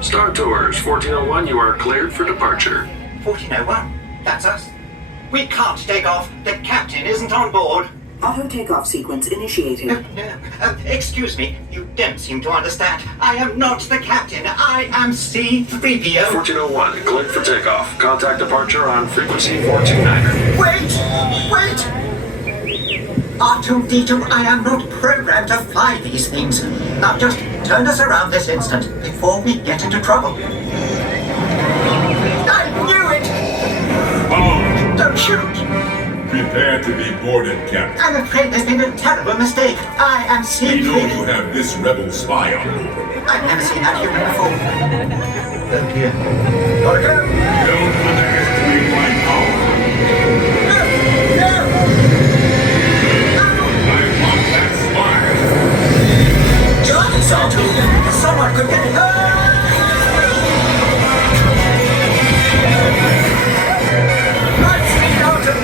Star Tours 1401, you are cleared for departure. 1401? That's us. We can't take off. The captain isn't on board. Auto takeoff sequence initiated. Excuse me, you don't seem to understand. I am not the captain. I am C-3PO. 1401, cleared for takeoff. Contact departure on frequency 429er. Wait! R2-D2, I am not programmed to fly these things. Now just turn us around this instant before we get into trouble. I knew it! Oh, Don't shoot! prepare to be boarded, Captain. I'm afraid there's been a terrible mistake. I am We know you C-3PO. have this rebel spy on board. I've never seen that human before. Oh dear. Gotta go! Don't underestimate my power. No! I want that spy. John Salto! Someone could get hurt! Let's get out of...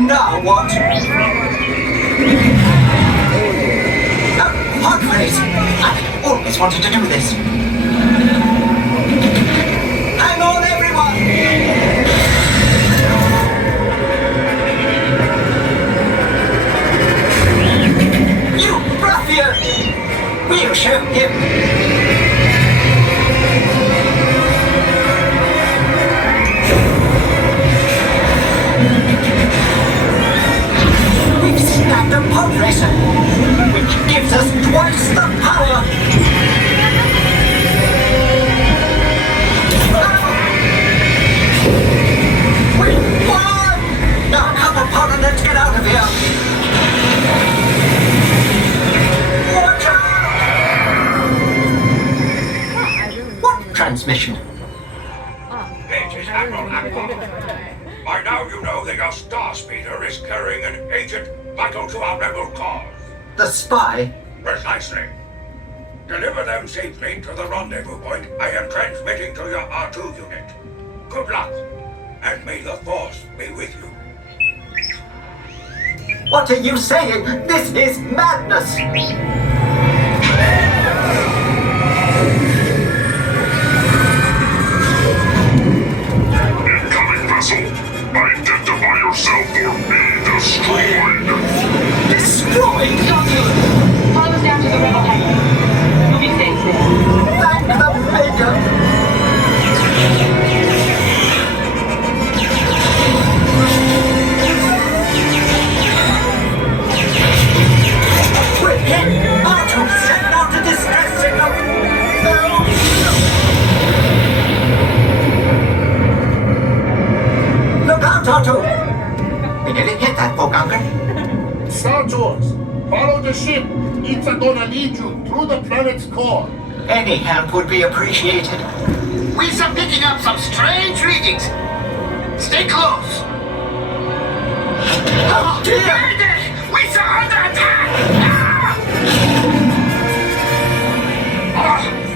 Now what? Hot race! I've always wanted to do this. Hang on, everyone! You ruffian! We'll show him! We've snapped a pod racer, which gives us twice the power. We won! Now come on, pod, and let's get out of here. Watch out! What transmission? This is Admiral Ackbar. By now you know that your star speeder is carrying an agent vital to our rebel cause. The spy? Precisely. Deliver them safely to the rendezvous point I am transmitting to your R2 unit. Good luck, and may the Force be with you. What are you saying? This is madness! Incoming vessel. Identify yourself or be destroyed. Destroyed! Follow us down to the rebel hangar. You'll be safe there. Thank the Maker! We're hit! R2 sent out a distress signal! No! Look out, R2! We nearly hit that poor gunker. Star Tours, follow the ship. It's gonna lead you through the planet's core. Any help would be appreciated. We're picking up some strange readings. Stay close. Oh dear! We're under attack!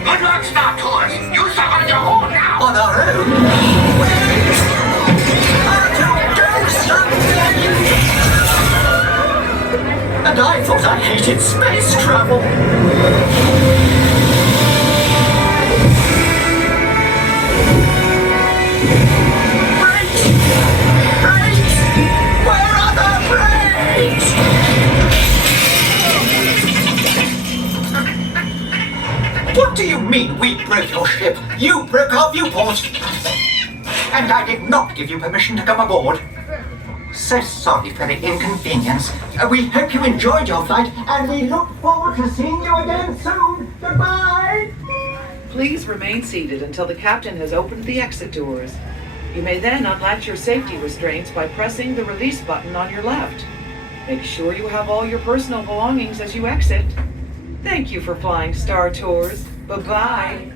Good luck, Star Tours. You're on your own now. On our own? R2, do something! And I thought I hated space travel! Brakes! Brakes! Where are the brakes? What do you mean we broke your ship? You broke our viewport! And I did not give you permission to come aboard. So sorry for the inconvenience. We hope you enjoyed your flight, and we look forward to seeing you again soon. Goodbye! Please remain seated until the captain has opened the exit doors. You may then unlatch your safety restraints by pressing the release button on your left. Make sure you have all your personal belongings as you exit. Thank you for flying Star Tours. Bye-bye.